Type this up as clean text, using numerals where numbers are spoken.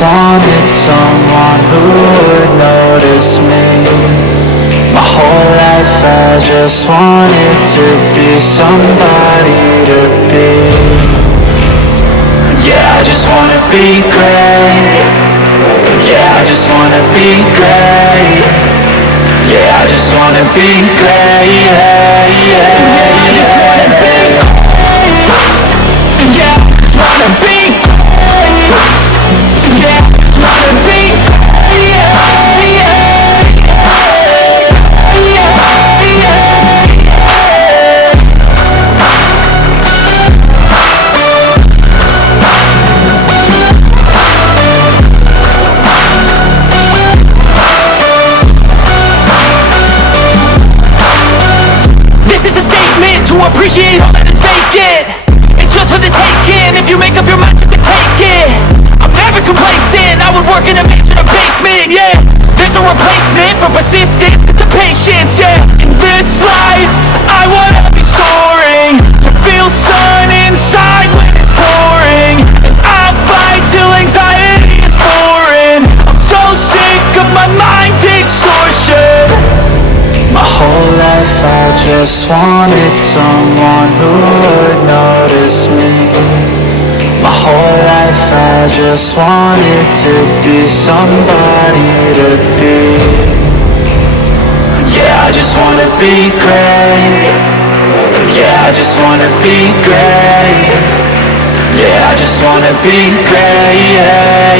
just wanted someone who would notice me. My whole life I just wanted to be somebody to be. Yeah, I just wanna be great. Yeah, I just wanna be great. Yeah, I just wanna be great. Yeah, yeah, yeah, I just wanna be great. Yeah, I just wanna be great. Yeah, I just wanna be great. Yeah, yeah, appreciate all that is vacant. It's just for the taking. If you make up your mind, you can take it. I'm never complacent. I would work in a mansion or basement, yeah. There's no replacement for persistence, it's a patience, yeah. In this life, I wanna be soaring, to feel sun inside when it's pouring. And I'll fight till anxiety is foreign. I'm so sick of my mind's extortion. My whole life I just wanted someone who would notice me. My whole life I just wanted to be somebody to be. Yeah, I just wanna be great. Yeah, I just wanna be great. Yeah, I just wanna be great. Yeah,